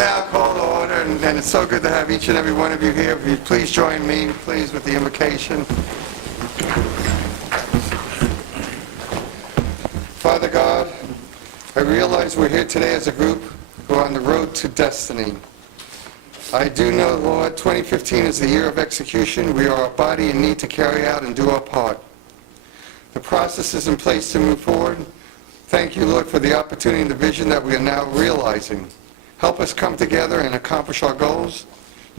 now call to order, and it's so good to have each and every one of you here. If you please join me, please, with the invocation. Father God, I realize we're here today as a group who are on the road to destiny. I do know, Lord, 2015 is the year of execution. We are a body in need to carry out and do our part. The process is in place to move forward. Thank you, Lord, for the opportunity and the vision that we are now realizing. Help us come together and accomplish our goals.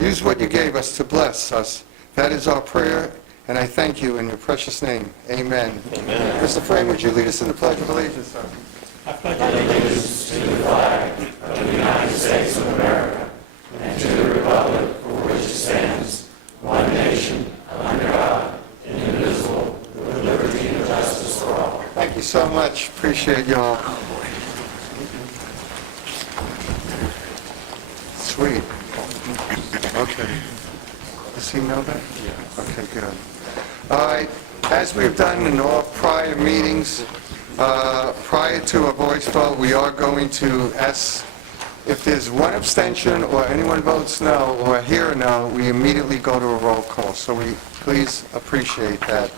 Use what you gave us to bless us. That is our prayer, and I thank you in your precious name. Amen. Amen. Mr. Frame, would you lead us in the Pledge of Allegiance, sir? I pledge allegiance to the flag of the United States of America and to the republic for which it stands, one nation, under God, indivisible, with liberty and justice for all. Thank you so much. Appreciate y'all. Sweet. Okay. Does he know that? Yeah. Okay, good. All right. As we've done in all prior meetings, prior to a voice vote, we are going to ask if there's one abstention or anyone votes no or hear a no, we immediately go to a roll call. So we please appreciate that.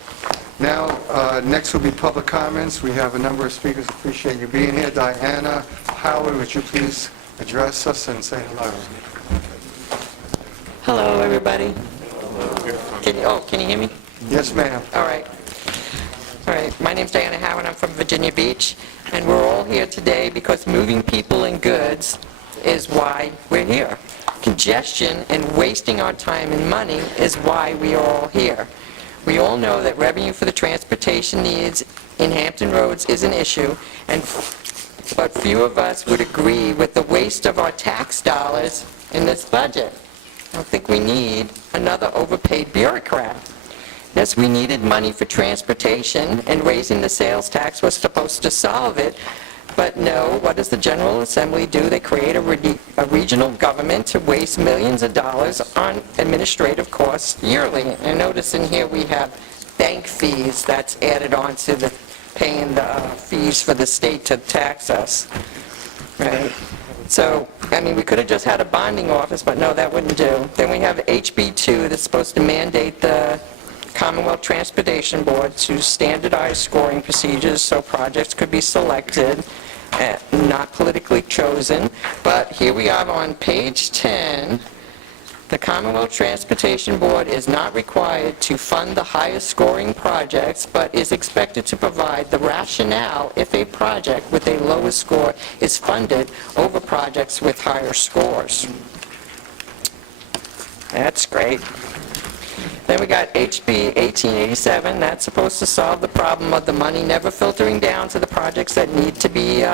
Now, next will be public comments. We have a number of speakers. Appreciate you being here. Diana, Howard, would you please address us and say hello? Hello, everybody. Can you hear me? Yes, ma'am. All right. My name's Diana Howard. I'm from Virginia Beach, and we're all here today because moving people and goods is why we're here. Congestion and wasting our time and money is why we are all here. We all know that revenue for the transportation needs in Hampton roads is an issue, but few of us would agree with the waste of our tax dollars in this budget. I don't think we need another overpaid bureaucrat. Yes, we needed money for transportation, and raising the sales tax was supposed to solve it. But no, what does the General Assembly do? They create a regional government to waste millions of dollars on administrative costs yearly. And notice in here we have bank fees that's added on to the paying the fees for the state to tax us. Right? So, I mean, we could have just had a bonding office, but no, that wouldn't do. Then we have HB2 that's supposed to mandate the Commonwealth Transportation Board to standardize scoring procedures so projects could be selected, not politically chosen. But here we are on page 10. The Commonwealth Transportation Board is not required to fund the highest scoring projects, but is expected to provide the rationale if a project with a lowest score is funded over projects with higher scores. That's great. Then we got HB 1887. That's supposed to solve the problem of the money never filtering down to the projects that need to be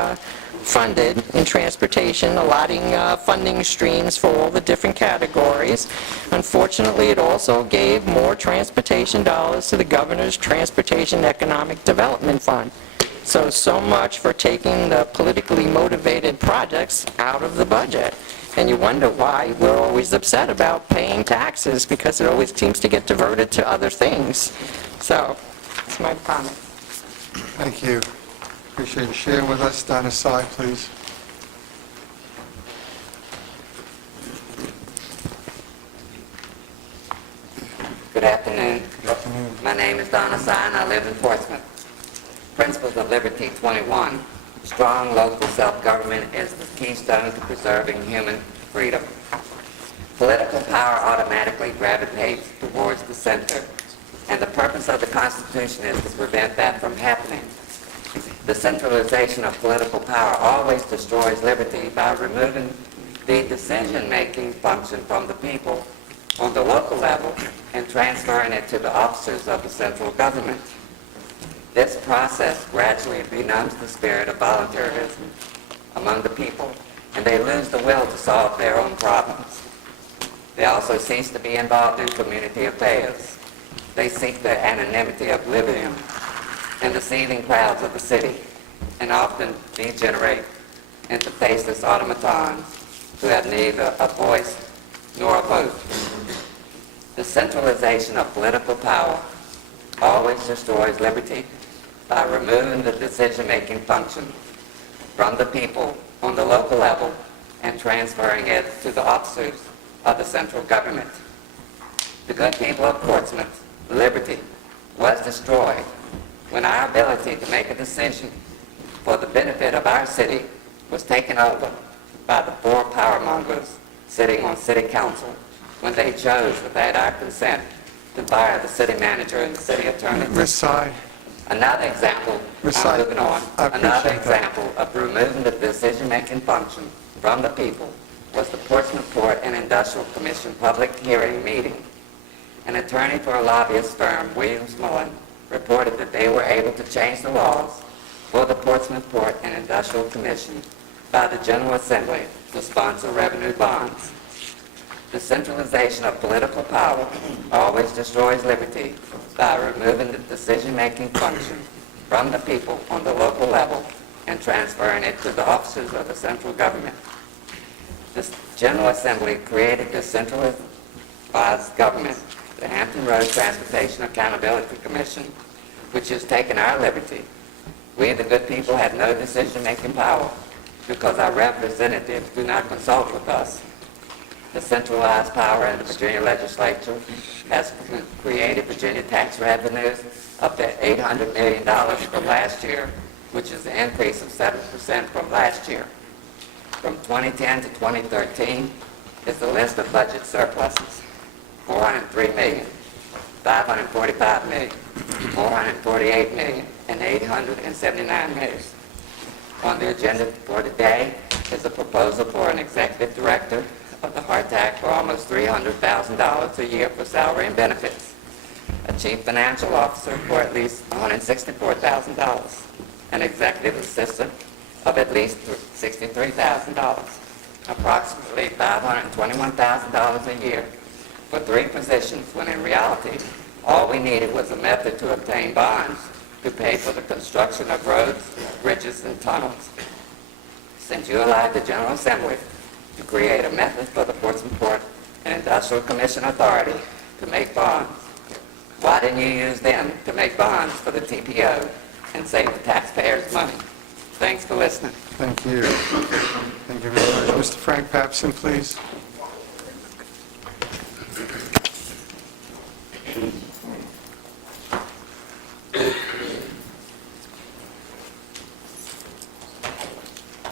funded in transportation, allotting funding streams for all the different categories. Unfortunately, it also gave more transportation dollars to the governor's Transportation Economic Development Fund. So much for taking the politically motivated projects out of the budget. And you wonder why we're always upset about paying taxes, because it always seems to get diverted to other things. So, that's my comment. Thank you. Appreciate you sharing with us. Down the side, please. Good afternoon. Good afternoon. My name is Donna Sign. I live in Portsmouth. Principles of Liberty 21. Strong local self-government is the keystone to preserving human freedom. Political power automatically gravitates towards the center, and the purpose of the Constitution is to prevent that from happening. The centralization of political power always destroys liberty by removing the decision-making function from the people on the local level and transferring it to the officers of the central government. This process gradually benumbs the spirit of voluntarism among the people, and they lose the will to solve their own problems. They also cease to be involved in community affairs. They seek the anonymity of living in the seething crowds of the city, and often degenerate into faceless automatons who have neither a voice nor a vote. The centralization of political power always destroys liberty by removing the decision-making function from the people on the local level and transferring it to the officers of the central government. The good people of Portsmouth, liberty was destroyed when our ability to make a decision for the benefit of our city was taken over by the four power mongers sitting on city council when they chose, without our consent, to fire the city manager and the city attorney. Ms. Sy, Another example, Ms. I'm Sy, moving on, I appreciate another that. example of removing the decision-making function from the people was the Portsmouth Port and Industrial Commission public hearing meeting. An attorney for a lobbyist firm, Williams Mullen, reported that they were able to change the laws for the Portsmouth Port and Industrial Commission by the General Assembly to sponsor revenue bonds. The centralization of political power always destroys liberty by removing the decision-making function from the people on the local level and transferring it to the officers of the central government. The General Assembly created the centralized government, the Hampton Road Transportation Accountability Commission, which has taken our liberty. We, the good people, had no decision-making power because our representatives do not consult with us. The centralized power in the Virginia legislature has created Virginia tax revenues up to $800 million from last year, which is an increase of 7% from last year. From 2010 to 2013 is the list of budget surpluses: $403 million, $545 million, $448 million, and $879 million. On the agenda for today is a proposal for an executive director of the Hrtac for almost $300,000 a year for salary and benefits, a chief financial officer for at least $164,000, an executive assistant of at least $63,000, approximately $521,000 a year for 3 positions, when in reality, all we needed was a method to obtain bonds to pay for the construction of roads, bridges, and tunnels. Since you allowed the General Assembly to create a method for the Portsmouth Port and Industrial Commission Authority to make bonds, why didn't you use them to make bonds for the TPO and save the taxpayers money? Thanks for listening. thank you. Thank you very much. Mr. Frank Papson, please.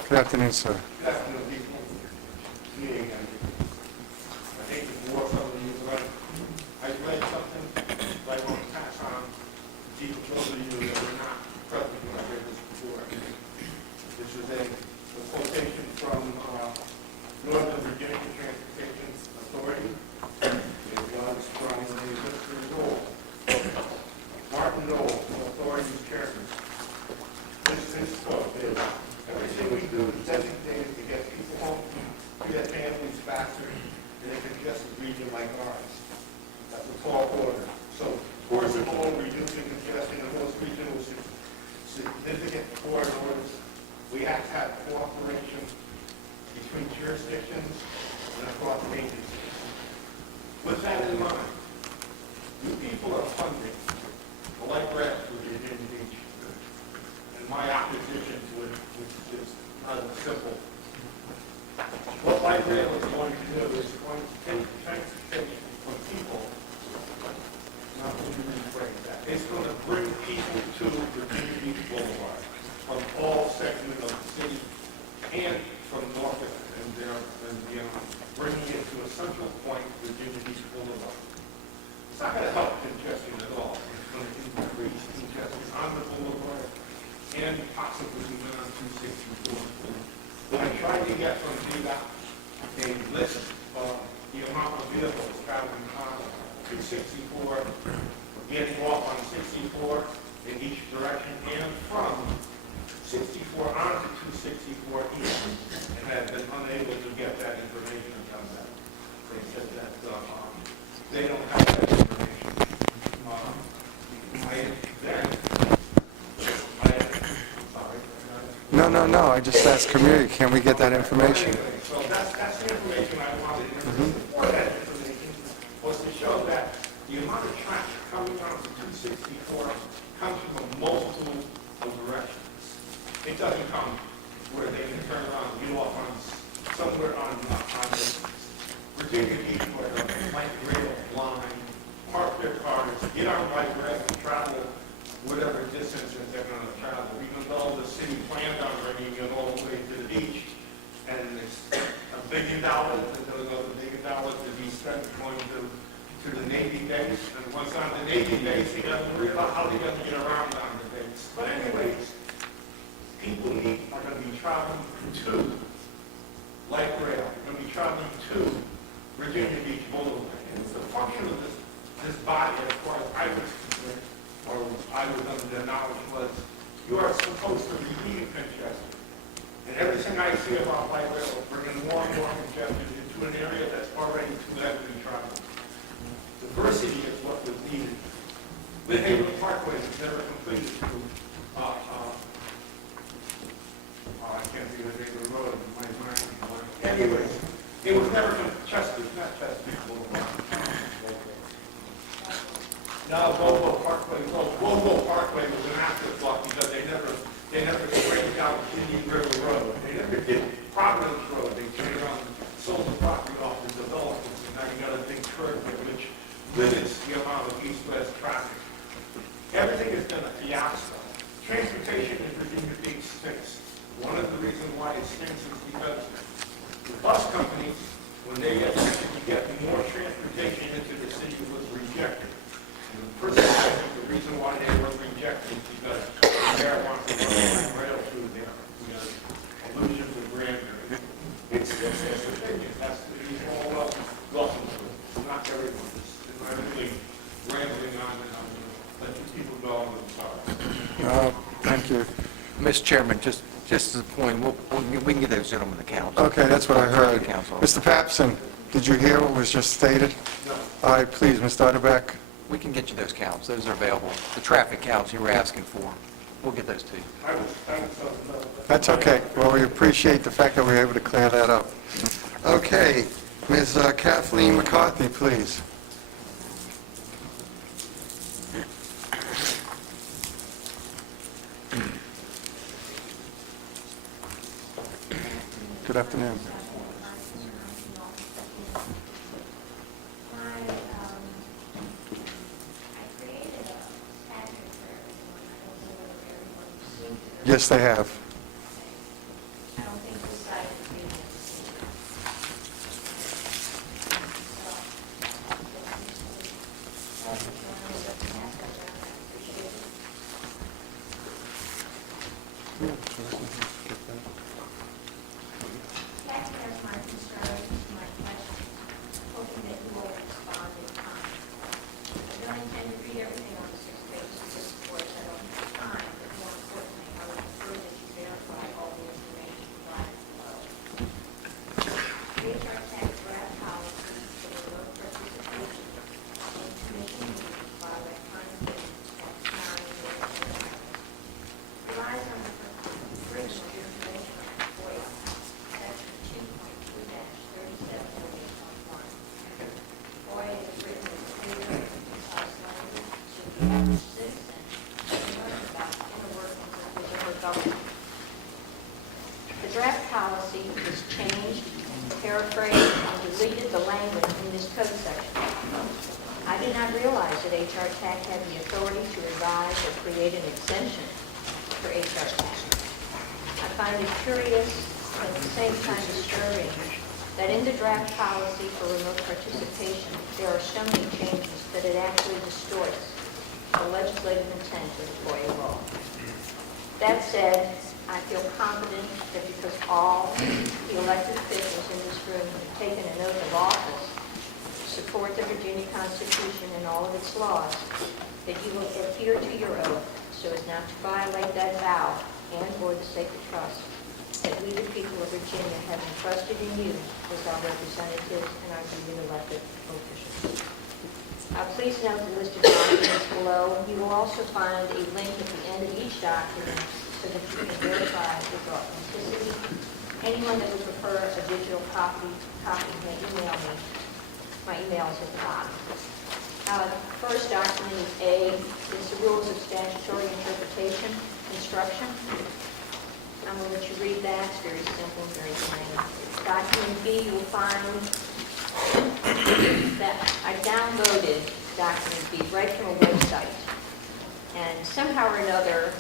Good afternoon, sir. Good afternoon, people. Me again. I hate to bore some of you, but I read something that I want to pass on to people, those of you that were not present when I read this before. This is a quotation from Northern Virginia Transportation Authority. It was from the Mr. Knoll, Martin Knoll, the authority's chairman. This quote is, everything we do is designated to get people home, to get families faster in a congested region like ours. That's a tall order. So, first of all, reducing congestion in those regions with significant corridors. We have to have cooperation between jurisdictions and across agencies. With that in mind, you people are funding the light rail for Virginia Beach. And my opposition to it, which is not simple. What light rail is going to do is going to take transportation from people, not to rephrase that. It's going to bring people to Virginia Beach Boulevard from all segments of the city and from Norfolk and beyond, bringing it to a central point, Virginia Beach Boulevard. It's not going to help congestion at all. It's going to increase congestion on the boulevard and possibly even on 264. I tried to get from VDOT a list of the amount of vehicles traveling on 264, getting off on 64 in each direction, and from 64 onto 264 east, and have been unable to get that information from them. They said that they don't have that information. No, I just asked community, can we get that information? So that's the information I wanted. And for that information was to show that the amount of traffic coming onto 264 comes from multiple directions. It doesn't come where they can turn around and get off on somewhere on the Virginia Beach where the light rail line, park their cars, get on light rail and travel whatever distance that they're going to travel, even though the city planned on bringing it all the way to the beach. And it's $1 billion, another $1 billion to be spent going to the Navy base. And once on the Navy base, he doesn't realize how they're going to get around on the base. But anyways, people are going to be traveling to light rail. They're going to be traveling to Virginia Beach Boulevard. And it's the function of this body, as far as I was concerned, or I was under the knowledge, was you are supposed to relieve congestion. And everything I see about light rail is bringing more and more congestion into an area that's already too heavily traveled. Diversity is what was needed. Lynn Haven Parkway was never completed through, I can't think of the name of the road in my mind. Anyways, it was never Chester's, not Chester's Boulevard. No, Volvo Parkway. Volvo Parkway was an afterthought because they never straightened out Indian River Road. They never did Providence Road. They turned around and sold the property off to developers, and now you got a big curve there, which limits the amount of east-west traffic. Everything has been a fiasco. Transportation in Virginia Beach stinks. One of the reasons why it stinks is because the bus companies, when they attempted to get more transportation into the city, was rejected. First of all, I think the reason why they were rejected is because the mayor wants to run rail through there. We have illusions of grandeur. It's the thing. It has to be all welcome to it. Not everyone. I'm really rambling on and on. Let the people go. I'm sorry. Thank you. Mr. Chairman, just as a point, we can get those gentlemen the council. Okay, that's what I heard. Council. Mr. Papson, did you hear what was just stated? No. All right, please, Mr. Utterback. We can get you those counts. Those are available. The traffic counts you were asking for, we'll get those to you. I was That's okay. Well, we appreciate the fact that we were able to clear that up. Okay, Ms. Kathleen McCarthy, please. Good afternoon. Yes, they have. I don't think this side is being Kathy has my concerns, my questions, hoping that you will respond in time. I don't intend to read everything on the 6 pages of this report, I don't have time, but more importantly, I would prefer that you verify all the information provided below. The Hrtac draft policy for remote participation in commission meetings by electronic means at 9 relies on the freedom of information act, FOIA, section 2.2-37.1. FOIA is written in clear and concise language so the average citizen can learn about the inner workings of the federal government. The draft policy was changed, paraphrased, and deleted the language in this code section. I did not realize that Hrtac had the authority to revise or create an exemption for Hrtac. I find it curious and at the same time disturbing that in the draft policy for remote participation, there are so many changes that it actually distorts the legislative intent of the FOIA law. That said, I feel confident that because all the elected officials in this room have taken an oath of office to support the Virginia Constitution and all of its laws, that you will adhere to your oath so as not to violate that vow and/or the sacred trust that we, the people of Virginia, have entrusted in you as our representatives and our duly elected officials. Please note the list of documents below. You will also find a link at the end of each document so that you can verify its authenticity. Anyone that would prefer a digital copy may email me. My email is at the bottom. The first document is A, is the Rules of Statutory Interpretation Instruction. I'm going to let you read that. It's very simple, very plain. Document B, you will find that I downloaded document B right from a website. And somehow or another,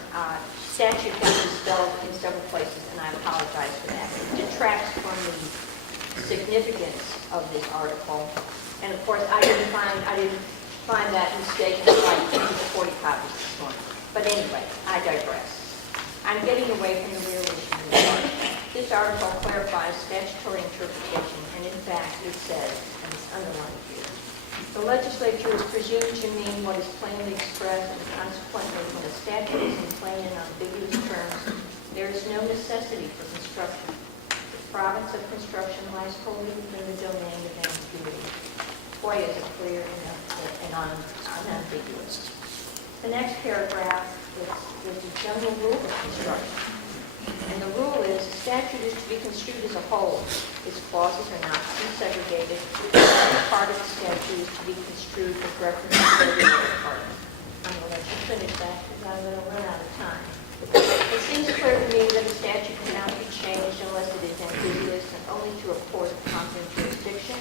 statute got misspelled in several places, and I apologize for that. It detracts from the significance of this article. And of course, I didn't find that mistake until I finished 40 copies this morning. But anyway, I digress. I'm getting away from the real issue of this article. This article clarifies statutory interpretation, and in fact, it says, and it's underlined here, the legislature is presumed to mean what is plainly expressed, and consequently, when a statute is in plain and ambiguous terms, there is no necessity for construction. The province of construction lies wholly within the domain of ambiguity. Boy, is it clear and unambiguous. The next paragraph is the general rule of construction. And the rule is a statute is to be construed as a whole. Its clauses are not to be segregated. Each part of the statute is to be construed with reference to the other part. I'm going to let you finish that because I'm going to run out of time. It seems clear to me that a statute cannot be changed unless it is ambiguous and only to a court of competent jurisdiction,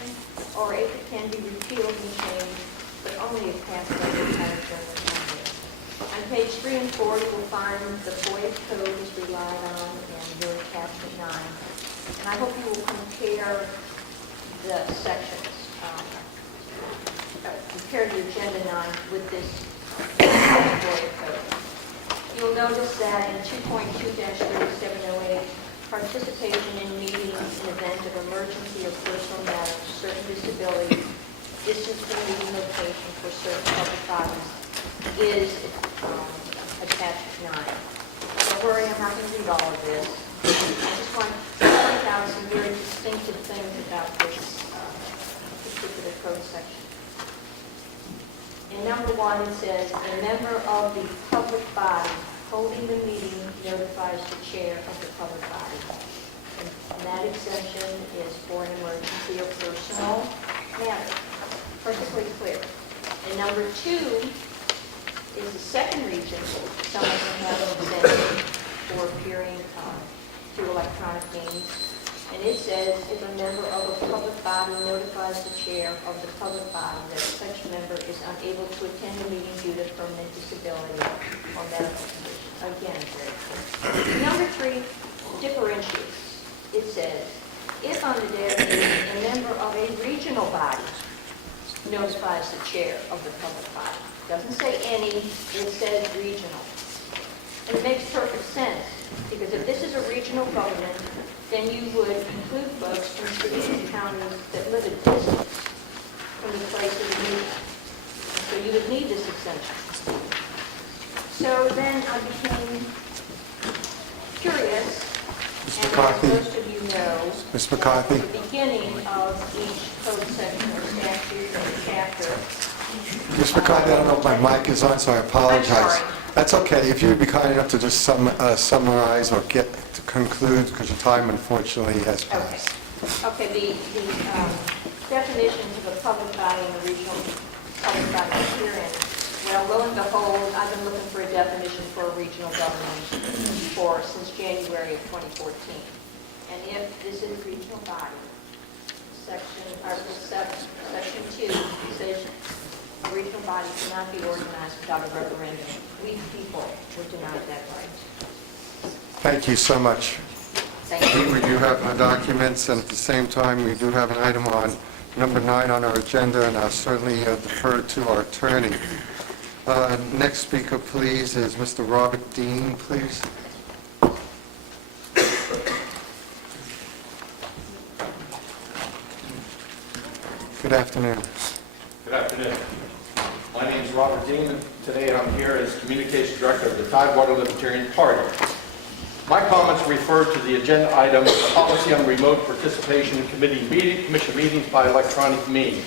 or if it can be repealed and changed, but only if passed by the entire General Assembly. On page 3 and 4, you will find the FOIA code is relied on in your attachment 9. And I hope you will compare the sections, compare the agenda 9 with this FOIA code. You'll notice that in 2.2-3708, participation in meetings in event of emergency or personal matters, certain disability, distance from meeting location for certain public bodies is attachment 9. Don't worry, I'm not going to read all of this. I just want to point out some very distinctive things about this particular code section. In number 1, it says, a member of the public body holding the meeting notifies the chair of the public body. And that exemption is for an emergency or personal matter. Perfectly clear. And number 2 is the second reason someone can have an exemption for appearing through electronic means. And it says, if a member of a public body notifies the chair of the public body that such member is unable to attend the meeting due to permanent disability or medical condition. Again, very clear. Number 3 differentiates. It says, if on the day of the meeting, a member of a regional body notifies the chair of the public body. Doesn't say any, it says regional. And it makes perfect sense, because if this is a regional government, then you would include folks from cities and counties that live at distance from the place of the meeting. So you would need this exemption. So then I became curious, Ms. and McCarthy? as most of you know, Ms. McCarthy? at the beginning of each code section or statute or chapter, Ms. McCarthy, I don't know if my mic is on, so I apologize. I'm sorry. That's okay. If you'd be kind enough to just summarize or get to conclude, because your time unfortunately has passed. Okay, the definitions of a public body and a regional public body herein, well, lo and behold, I've been looking for a definition for a regional government since January of 2014. And if this is a regional body, section 2 says a regional body cannot be organized without a referendum. We people were denied that right. Thank you so much. Thank you. We do have the documents, and at the same time, we do have an item on number 9 on our agenda, and I'll certainly defer to our attorney. Next speaker, please, is Mr. Robert Dean, please. Good afternoon. Good afternoon. My name is Robert Dean. Today I'm here as Communications Director of the Tidewater Libertarian Party. My comments refer to the agenda item, Policy on Remote Participation in Commission Meetings by Electronic Means.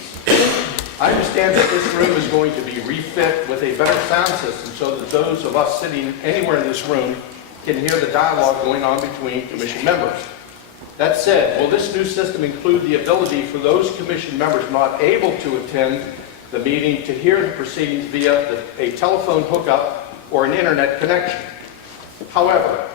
I understand that this room is going to be refit with a better sound system so that those of us sitting anywhere in this room can hear the dialogue going on between Commission members. That said, will this new system include the ability for those Commission members not able to attend the meeting to hear the proceedings via a telephone hookup or an internet connection? However,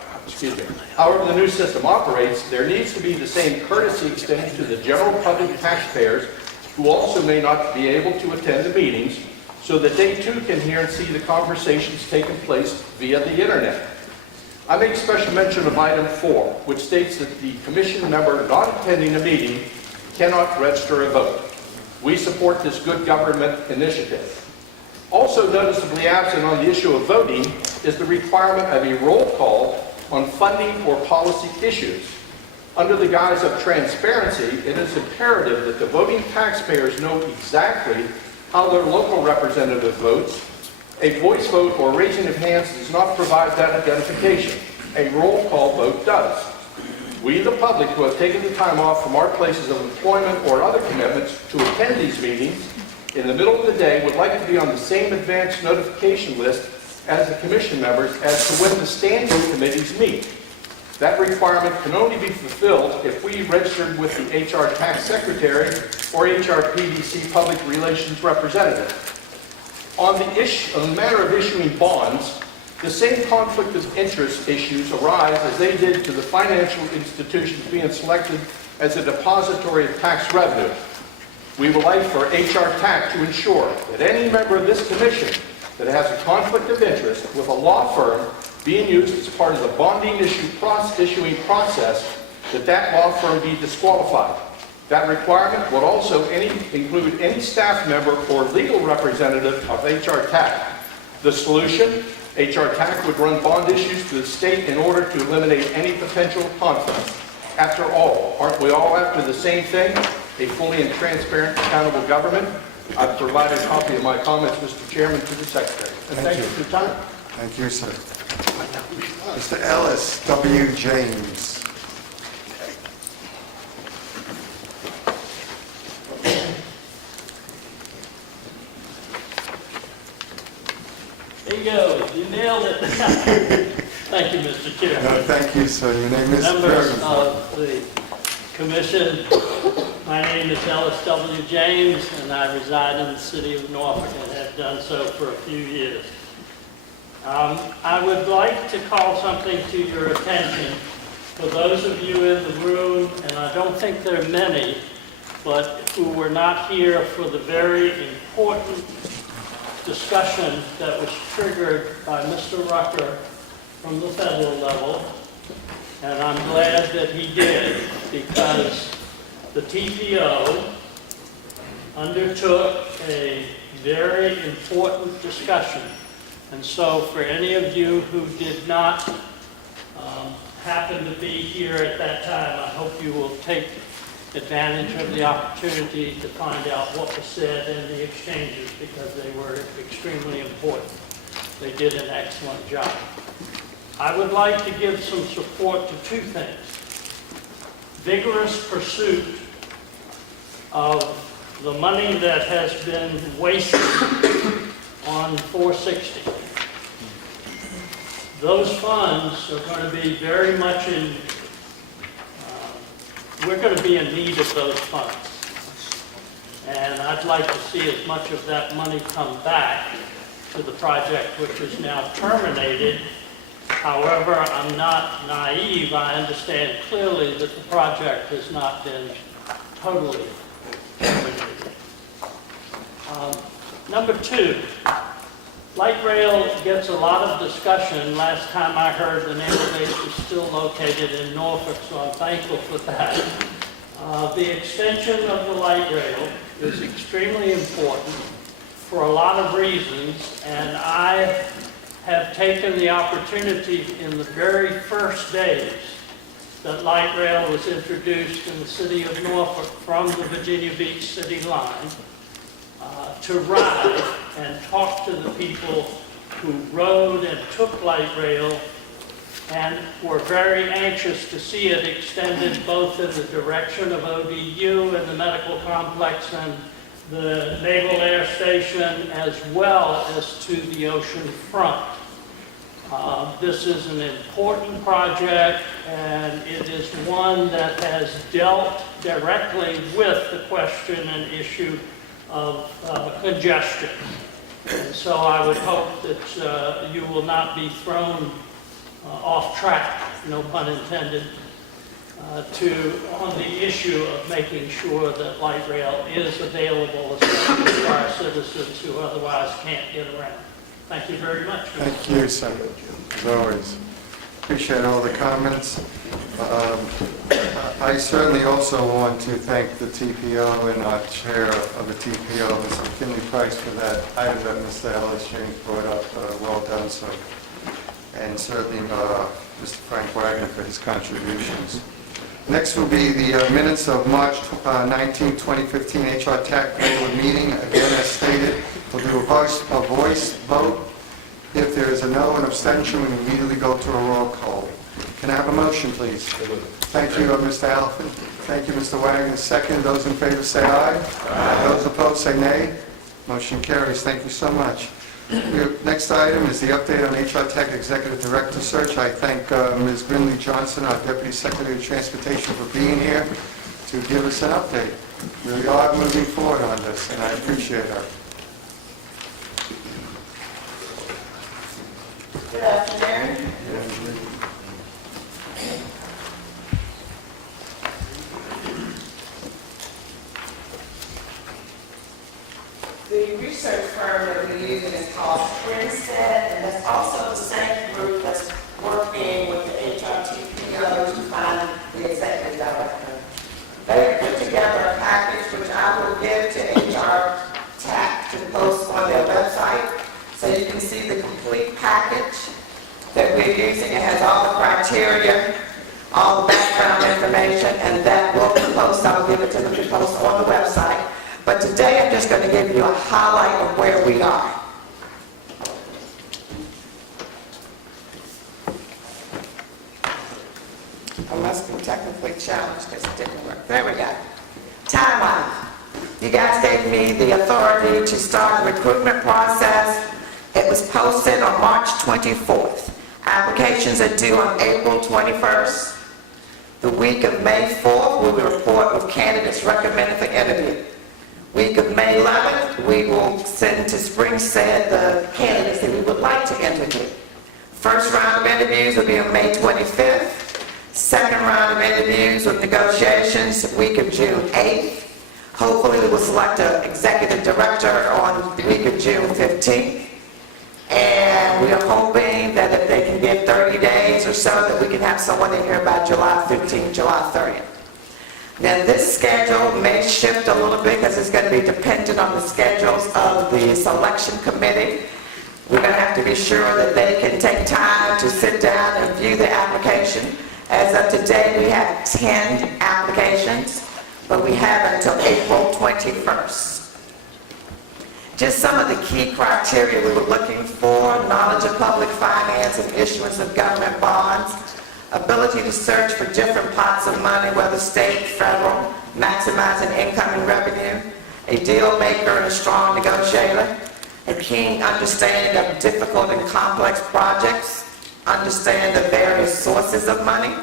However the new system operates, there needs to be the same courtesy extended to the general public taxpayers who also may not be able to attend the meetings, so that they too can hear and see the conversations taking place via the internet. I make special mention of item 4, which states that the commission member not attending a meeting cannot register a vote. We support this good government initiative. Also noticeably absent on the issue of voting is the requirement of a roll call on funding or policy issues. Under the guise of transparency, it is imperative that the voting taxpayers know exactly how their local representative votes. A voice vote or raising of hands does not provide that identification. A roll call vote does. We, the public, who have taken the time off from our places of employment or other commitments to attend these meetings in the middle of the day, would like to be on the same advance notification list as the commission members as to when the standing committees meet. That requirement can only be fulfilled if we registered with the HR tax secretary or HR PDC public relations representative. On the matter of issuing bonds, the same conflict of interest issues arise as they did to the financial institutions being selected as a depository of tax revenue. We would like for HR TAC to ensure that any member of this commission that has a conflict of interest with a law firm being used as part of the bonding issuing process, that law firm be disqualified. That requirement would also include any staff member or legal representative of HR TAC. The solution, HR TAC would run bond issues to the state in order to eliminate any potential conflict. After all, aren't we all after the same thing? A fully and transparent, accountable government? I've provided a copy of my comments, Mr. Chairman, to the Secretary. And thank you for your time. Thank you, sir. Mr. Ellis W. James. There you go, you nailed it. Thank you, Mr. Chair. No, thank you, sir. Your name is very Members important. of the commission, my name is Ellis W. James, and I reside in the city of Norfolk and have done so for a few years. I would like to call something to your attention. For those of you in the room, and I don't think there are many, but who were not here for the very important discussion that was triggered by Mr. Rucker from the federal level, and I'm glad that he did, because the TPO undertook a very important discussion. And so for any of you who did not happen to be here at that time, I hope you will take advantage of the opportunity to find out what was said in the exchanges, because they were extremely important. They did an excellent job. I would like to give some support to two things. Vigorous pursuit of the money that has been wasted on 460. Those funds are going to be very much we're going to be in need of those funds. And I'd like to see as much of that money come back to the project, which is now terminated. However, I'm not naive. I understand clearly that the project has not been totally terminated. Number two, light rail gets a lot of discussion. Last time I heard, the naval base is still located in Norfolk, so I'm thankful for that. The extension of the light rail is extremely important for a lot of reasons, and I have taken the opportunity in the very first days that light rail was introduced in the city of Norfolk from the Virginia Beach city line to ride and talk to the people who rode and took light rail and were very anxious to see it extended both in the direction of ODU and the medical complex and the Naval Air Station, as well as to the ocean front. This is an important project, and it is one that has dealt directly with the question and issue of congestion. And so I would hope that you will not be thrown off track no pun intended, on the issue of making sure that light rail is available, especially for our citizens who otherwise can't get around. Thank you very much. Thank you, Senator, as always. Appreciate all the comments. I certainly also want to thank the TPO and our chair of the TPO, Mr. McKinley Price, for that item that Mr. Ellis James brought up. Well done, sir. And certainly Mr. Frank Wagner for his contributions. Next will be the minutes of March 19, 2015 Hrtac regular meeting. Again, as stated, we'll do a voice vote. If there is a no and abstention, we immediately go to a roll call. Can I have a motion, please? Thank you, Mr. Alphen. Thank you, Mr. Wagner. Second, those in favor say aye. Aye. Those opposed say nay. Motion carries. Thank you so much. Next item is the update on Hrtac Executive Director search. I thank Ms. Grinley Johnson, our Deputy Secretary of Transportation, for being here to give us an update. We are moving forward on this, and I appreciate her. Good afternoon. The research firm that we're using is called Springstead, and that's also the same group that's working with the HRTPO to find the executive director. They put together a package which I will give to Hrtac to post on their website, so you can see the complete package that we're using. It has all the criteria, all the background information, and that will be posted. I'll give it to them to post on the website. But today I'm just going to give you a highlight of where we are. I must be technically challenged because it didn't work. There we go. Timeline. You guys gave me the authority to start the recruitment process. It was posted on March 24th. Applications are due on April 21st. The week of May 4th, we will report with candidates recommended for interview. Week of May 11th, we will send to Springstead the candidates that we would like to interview. First round of interviews will be on May 25th. Second round of interviews with negotiations, week of June 8th. Hopefully we will select an executive director on the week of June 15th. And we are hoping that if they can give 30 days or so, that we can have someone in here by July 15th, July 30th. Now this schedule may shift a little bit because it's going to be dependent on the schedules of the selection committee. We're going to have to be sure that they can take time to sit down and view the application. As of today, we have 10 applications, but we have until April 21st. Just some of the key criteria we were looking for: knowledge of public finance and issuance of government bonds, ability to search for different pots of money, whether state, federal, maximizing income and revenue, a deal maker and a strong negotiator, a keen understanding of difficult and complex projects, understand the various sources of money,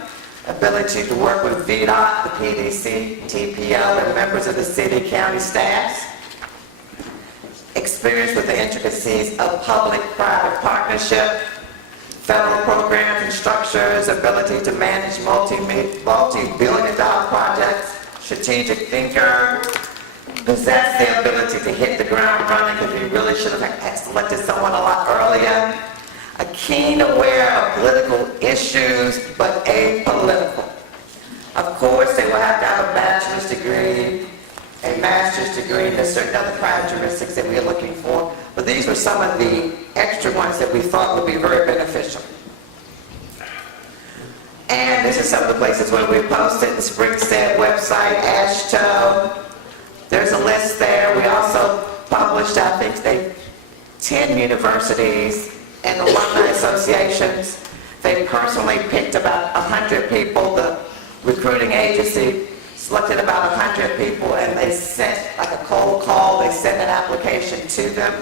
ability to work with VDOT, the PDC, TPO, and members of the city, county staffs, experience with the intricacies of public-private partnership, federal programs and structures, ability to manage multi-billion-dollar projects, strategic thinker, possess the ability to hit the ground running, because we really should have selected someone a lot earlier, a keen aware of political issues, but apolitical. Of course, they will have to have a bachelor's degree, a master's degree, and there's certain other characteristics that we're looking for. But these were some of the extra ones that we thought would be very beneficial. And this is some of the places where we posted: the Springstead website, ASHTO. There's a list there. We also published, I think, 10 universities and alumni associations. They personally picked about 100 people. The recruiting agency selected about 100 people, and they sent like a cold call. They sent an application to them.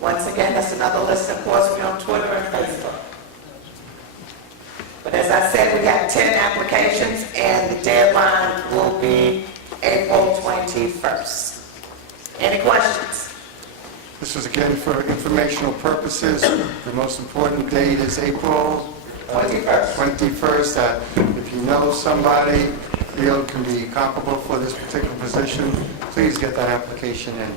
Once again, that's another list, of course, we're on Twitter and Facebook. But as I said, we got 10 applications, and the deadline will be April 21st. Any questions? Mr. This is again for informational purposes. The most important date is April 21st. That if you know somebody feel can be comparable for this particular position, please get that application in.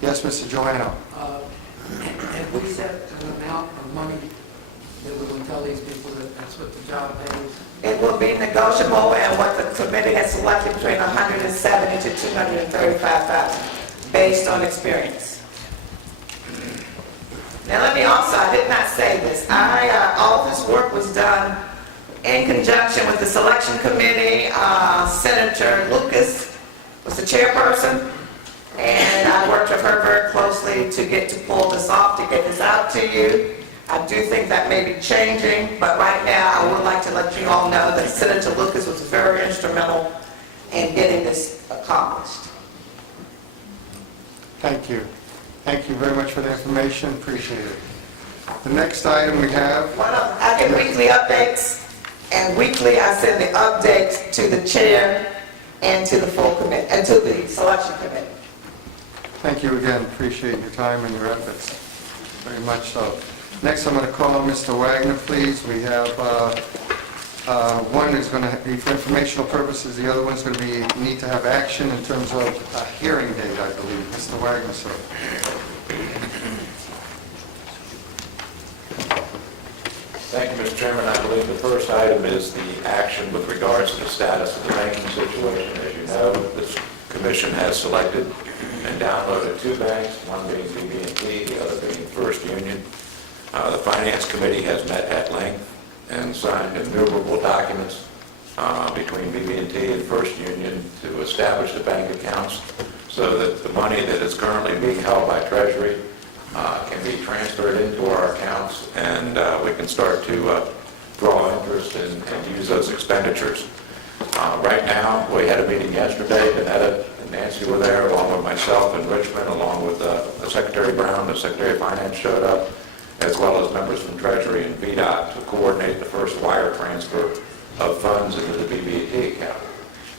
Yes, Mr. Joanno? Have we set an amount of money that we will tell these people that that's what the job pays? It will be negotiable, and what the committee has selected between 170 to 235,000, based on experience. Now, let me also, I did not say this, all this work was done in conjunction with the selection committee. Senator Lucas was the chairperson, and I worked with her very closely to pull this off, to get this out to you. I do think that may be changing, but right now I would like to let you all know that Senator Lucas was very instrumental in getting this accomplished. Thank you. Thank you very much for the information. Appreciate it. The next item we have... I get weekly updates, and weekly I send the updates to the chair and to the full committee, and to the selection committee. Thank you again. Appreciate your time and your efforts. Very much so. Next, I'm going to call on Mr. Wagner, please. We have one is going to be for informational purposes. The other one's going to be need to have action in terms of a hearing date, I believe. Mr. Wagner, sir. Thank you, Mr. Chairman. I believe the first item is the action with regards to the status of the banking situation. As you know, this commission has selected and downloaded two banks, one being BB&T, the other being First Union. The Finance Committee has met at length and signed innumerable documents between BB&T and First Union to establish the bank accounts so that the money that is currently being held by Treasury can be transferred into our accounts, and we can start to draw interest and use those expenditures. Right now, we had a meeting yesterday. Danetta and Nancy were there, along with myself in Richmond, along with Secretary Brown. The Secretary of Finance showed up, as well as members from Treasury and VDOT, to coordinate the first wire transfer of funds into the BB&T account.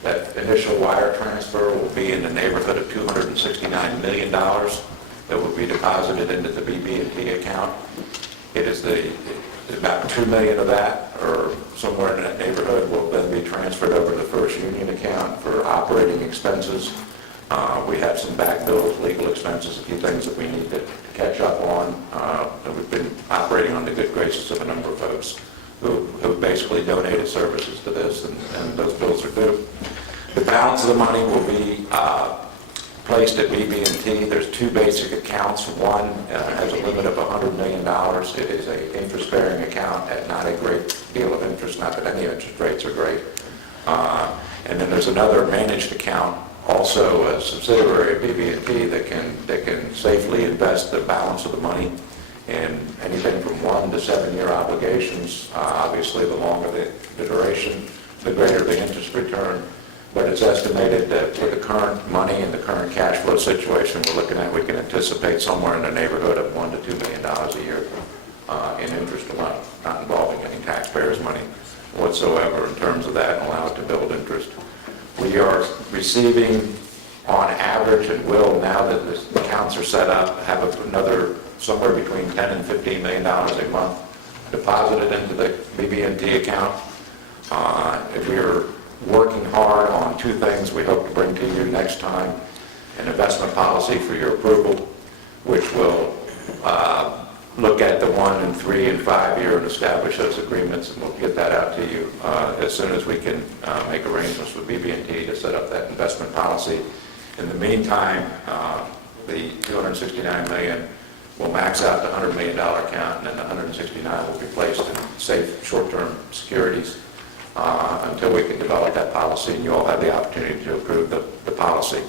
That initial wire transfer will be in the neighborhood of $269 million that will be deposited into the BB&T account. It is about $2 million of that, or somewhere in that neighborhood, will then be transferred over to the First Union account for operating expenses. We have some back bills, legal expenses, a few things that we need to catch up on. And we've been operating on the good graces of a number of folks who basically donated services to this, and those bills are due. The balance of the money will be placed at BB&T. There's two basic accounts. One has a limit of $100 million. It is an interest-bearing account at not a great deal of interest, not that any interest rates are great. And then there's another managed account, also a subsidiary of BB&T, that can safely invest the balance of the money in anything from 1 to 7-year obligations. Obviously, the longer the duration, the greater the interest return. But it's estimated that with the current money and the current cash flow situation we're looking at, we can anticipate somewhere in the neighborhood of $1 to $2 million a year in interest alone, not involving any taxpayers' money whatsoever in terms of that, and allow it to build interest. We are receiving, on average, and will, now that the accounts are set up, have another somewhere between $10 and $15 million a month deposited into the BB&T account. If we're working hard on two things we hope to bring to you next time: an investment policy for your approval, which will look at the 1 and 3 and 5 year and establish those agreements, and we'll get that out to you as soon as we can make arrangements with BB&T to set up that investment policy. In the meantime, the $269 million will max out the $100 million account, and then the $169 will be placed in safe short-term securities until we can develop that policy, and you all have the opportunity to approve the policy.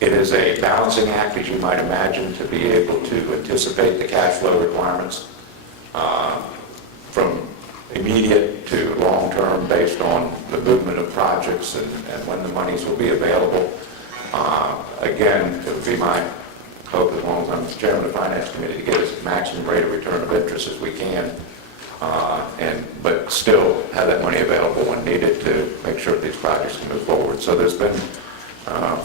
It is a balancing act, as you might imagine, to be able to anticipate the cash flow requirements from immediate to long-term based on the movement of projects and when the monies will be available. Again, it would be my hope, as long as I'm the chairman of the Finance Committee, to get as maximum rate of return of interest as we can, but still have that money available when needed to make sure that these projects can move forward. So there's been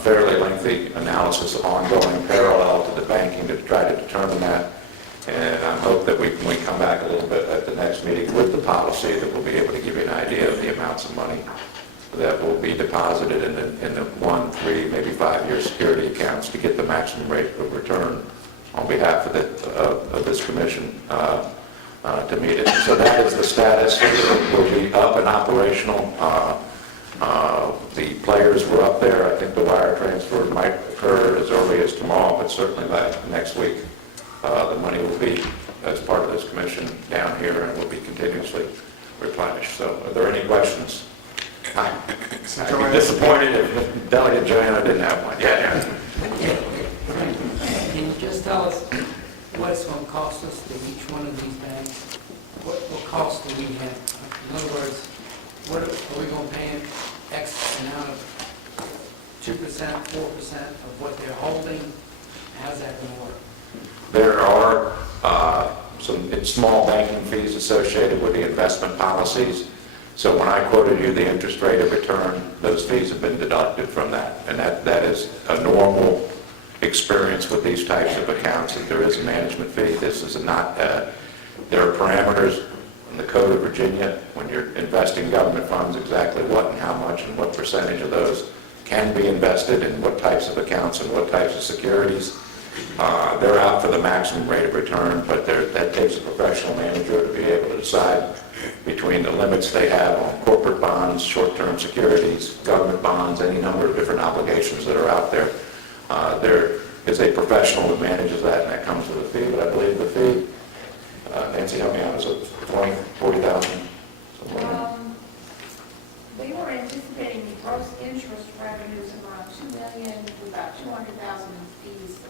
fairly lengthy analysis ongoing parallel to the banking to try to determine that. And I hope that when we come back a little bit at the next meeting with the policy, that we'll be able to give you an idea of the amounts of money that will be deposited in the 1, 3, maybe 5-year security accounts to get the maximum rate of return on behalf of this commission to meet it. So that is the status. It will be up and operational. The players were up there. I think the wire transfer might occur as early as tomorrow, but certainly by next week. The money will be, as part of this commission, down here and will be continuously replenished. So are there any questions? I'd be disappointed if Delegate Joanna didn't have one. Yeah. Can you just tell us what it's going to cost us to each one of these banks? What cost do we have? In other words, what are we going to pay X amount of 2%, 4% of what they're holding? How's that going to work? There are some small banking fees associated with the investment policies. So when I quoted you the interest rate of return, those fees have been deducted from that. And that is a normal experience with these types of accounts, that there is a management fee. This is not, there are parameters in the Code of Virginia when you're investing government funds, exactly what and how much and what percentage of those can be invested in what types of accounts and what types of securities. They're out for the maximum rate of return, but that takes a professional manager to be able to decide between the limits they have on corporate bonds, short-term securities, government bonds, any number of different obligations that are out there. There is a professional that manages that, and that comes with a fee, but I believe the fee, Nancy, help me out, is it 20, 40,000? We were anticipating gross interest revenues of around $2 million to about $200,000 in fees, so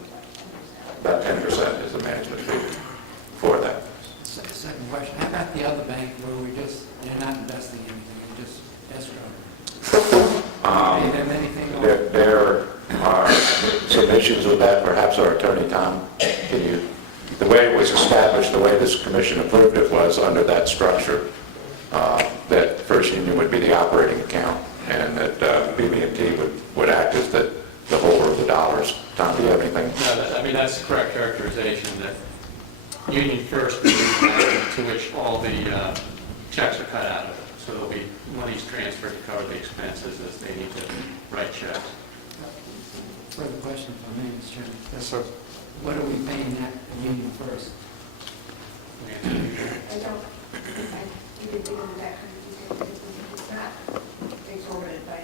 about 10%. About 10% is the management fee for that. Second question, how about the other bank where they're not investing anything, they're just escrow? Pay them anything? There are some issues with that. Perhaps our attorney, Tom, the way it was established, the way this commission approved it was under that structure, that First Union would be the operating account and that BB&T would act as the holder of the dollars. Tom, do you have anything? No, that's the correct characterization, that Union First is the bank to which all the checks are cut out of it. So there'll be monies transferred to cover the expenses as they need to write checks. Further question for me, Mr. Chairman. Yes, sir. What are we paying that Union First? I don't, you could give them that kind of detail, because it's not exorbitant by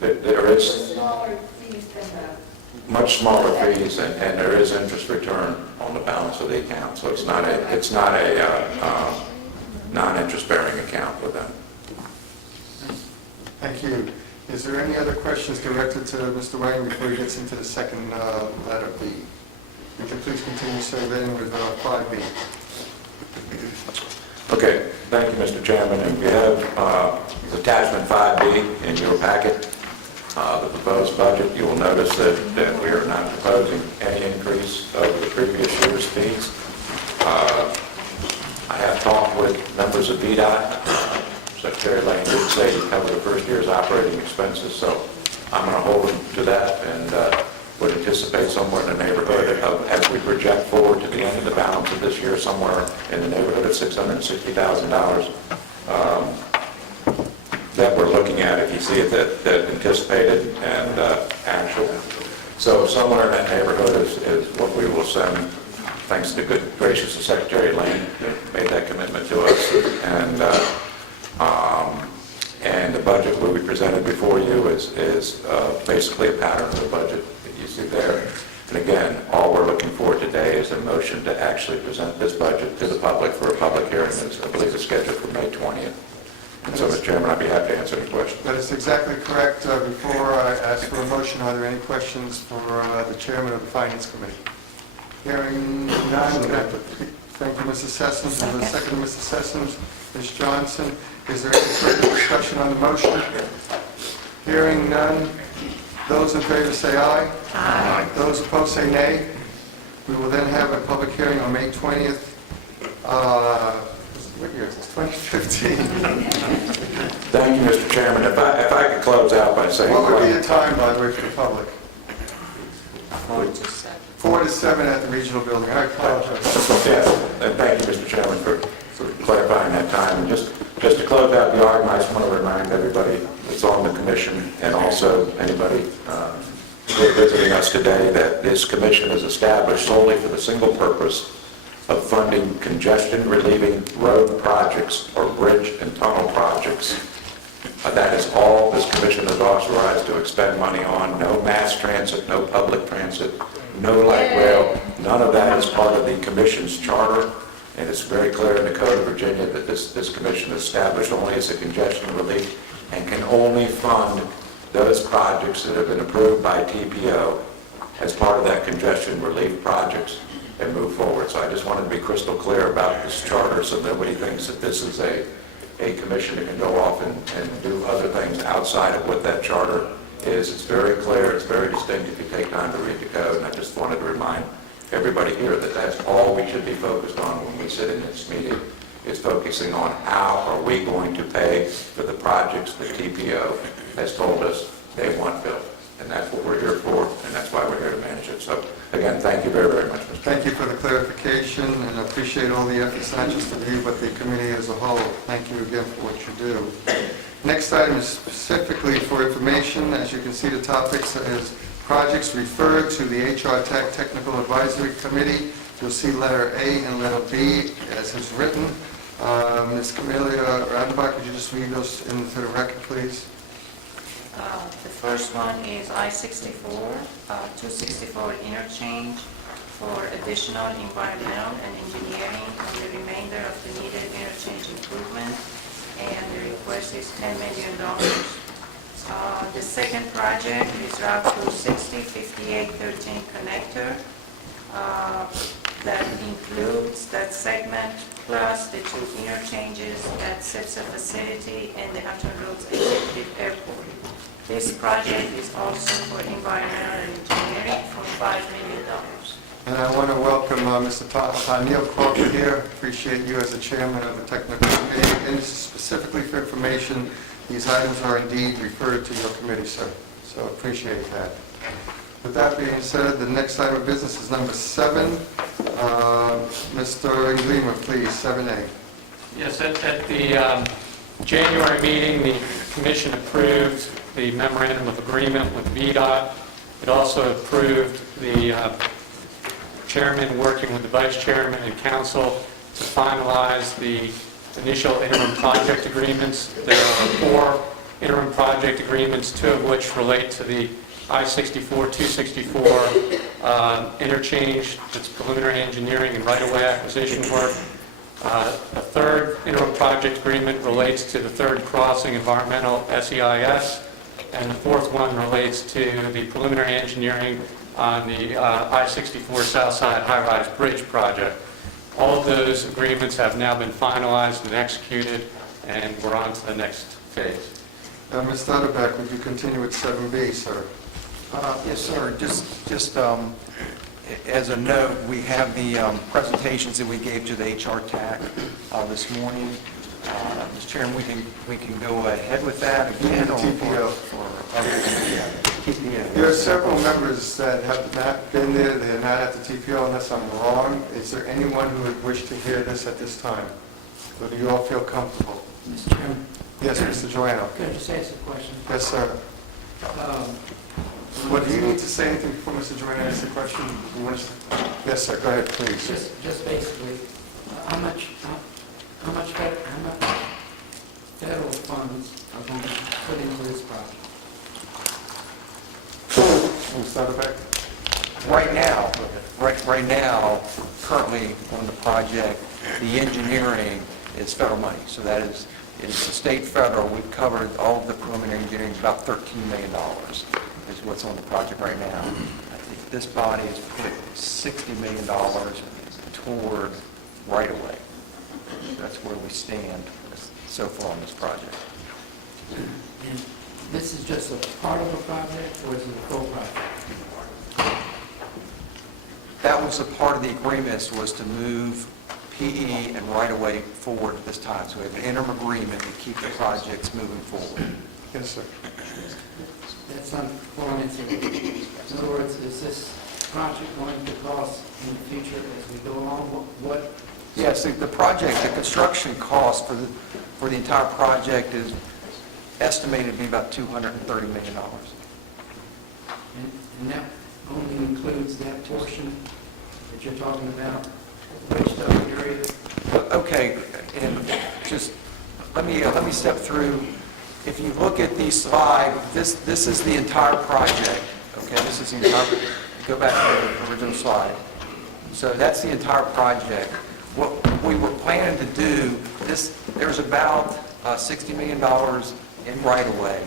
any. There is Smaller fees than the. much smaller fees, and there is interest return on the balance of the account. So it's not a non-interest-bearing account with them. Thank you. Is there any other questions directed to Mr. Wang before he gets into the second letter B? You can please continue, sir, then with 5B. Okay, thank you, Mr. Chairman. And we have attachment 5B in your packet, the proposed budget. You will notice that we are not proposing any increase over the previous year's fees. I have talked with members of VDOT. Secretary Lane did say to cover the first year's operating expenses, so I'm going to hold them to that and would anticipate somewhere in the neighborhood of, as we project forward to the end of the balance of this year, somewhere in the neighborhood of $660,000 that we're looking at, if you see it, that anticipated and actual. So somewhere in that neighborhood is what we will send, thanks to the good gracious of Secretary Lane that made that commitment to us. And the budget will be presented before you is basically a pattern of the budget that you see there. And again, all we're looking for today is a motion to actually present this budget to the public for a public hearing that's, I believe, is scheduled for May 20th. And so, Mr. Chairman, I'd be happy to answer any questions. That is exactly correct. Before I ask for a motion, are there any questions for the chairman of the Finance Committee? Hearing none. Thank you, Mrs. Sessoms. And the second, Mrs. Sessoms, Ms. Johnson. Is there any further discussion on the motion? Hearing none. Those in favor say aye. Aye. Those opposed say nay. We will then have a public hearing on May 20th. What year is this? 2015. Thank you, Mr. Chairman. If I could close out by saying... What would be the time, by the way, for the public? 4 to 7 at the regional building. I apologize. Yes, and thank you, Mr. Chairman, for sort of clarifying that time. And just to close out the argument, I just want to remind everybody that's on the commission and also anybody visiting us today that this commission is established solely for the single purpose of funding congestion relieving road projects or bridge and tunnel projects. That is all this commission is authorized to expend money on. No mass transit, no public transit, no light rail. None of that is part of the commission's charter, and it's very clear in the Code of Virginia that this commission is established only as a congestion relief and can only fund those projects that have been approved by TPO as part of that congestion relief projects and move forward. So I just wanted to be crystal clear about this charter so nobody thinks that this is a commission that can go off and do other things outside of what that charter is. It's very clear, it's very distinct if you take time to read the code, and I just wanted to remind everybody here that that's all we should be focused on when we sit in this meeting, is focusing on how are we going to pay for the projects that TPO has told us they want built. And that's what we're here for, and that's why we're here to manage it. So, again, thank you very, very much, Mr. Chairman. Thank you for the clarification, and I appreciate all the efforts, not just of you, but the committee as a whole. Thank you again for what you do. Next item is specifically for information. As you can see, the topics is projects referred to the Hrtac Technical Advisory Committee. You'll see letter A and letter B as is written. Ms. Camelia Radenbach, could you just read those into the record, please? The first one is I-64, 264 interchange for additional environmental and engineering on the remainder of the needed interchange improvement, and the request is $10 million. The second project is Route 260, 5813 connector. That includes that segment plus the two interchanges at SIPSA facility and the Hampton Roads Executive Airport. This project is also for environmental engineering for $5 million. And I want to welcome Mr. Neil Crawford here. Appreciate you as the chairman of the technical committee. And this is specifically for information. These items are indeed referred to your committee, sir. So appreciate that. With that being said, the next item of business is number 7. Mr. Inglima, please, 7A. Yes, at the January meeting, the commission approved the memorandum of agreement with VDOT. It also approved the chairman working with the vice chairman and council to finalize the initial interim project agreements. There are 4 interim project agreements, 2 of which relate to the I-64, 264 interchange. That's preliminary engineering and right-of-way acquisition work. A third interim project agreement relates to the third crossing environmental SEIS, and the fourth one relates to the preliminary engineering on the I-64 Southside High-Rise Bridge project. All of those agreements have now been finalized and executed, and we're on to the next phase. Ms. Stutterbeck, would you continue with 7B, sir? Yes, sir. Just as a note, we have the presentations that we gave to the Hrtac this morning. Mr. Chairman, we can go ahead with that again. TPO. TPO. There are several members that have not been there. They're not at the TPO unless I'm wrong. Is there anyone who would wish to hear this at this time? Or do you all feel comfortable? Mr. Chairman, Yes, Mr. Joanno. could I just ask a question? Yes, sir. What, do you need to say anything before Mr. Joanno asks the question? You want to? Yes, sir. Go ahead, please. Just basically, how much federal funds are going to be put into this project? Ms. Stutterbeck? Right now, currently on the project, the engineering is federal money. So that is, it's the state federal. We've covered all of the preliminary engineering, about $13 million is what's on the project right now. I think this body has put $60 million toward right-of-way. That's where we stand so far on this project. And this is just a part of a project, or is it a full project? That was a part of the agreements, was to move PE and right-of-way forward at this time. So we have an interim agreement to keep the projects moving forward. Yes, sir. That's not going into, in other words, is this project going to cost in the future as we go along? What? Yes, the project, the construction cost for the entire project is estimated to be about $230 million. And that only includes that portion that you're talking about, which the area? Okay, and just let me step through. If you look at the slide, this is the entire project. Okay, this is the entire, go back to the original slide. So that's the entire project. What we were planning to do, there's about $60 million in right-of-way,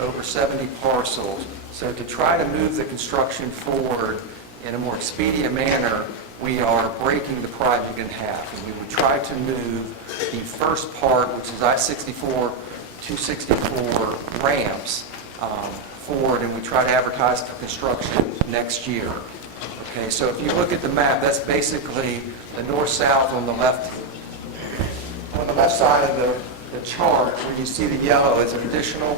over 70 parcels. So to try to move the construction forward in a more expedient manner, we are breaking the project in half. And we would try to move the first part, which is I-64, 264 ramps forward, and we try to advertise for construction next year. Okay, so if you look at the map, that's basically the north-south on the left side of the chart, where you see the yellow is an additional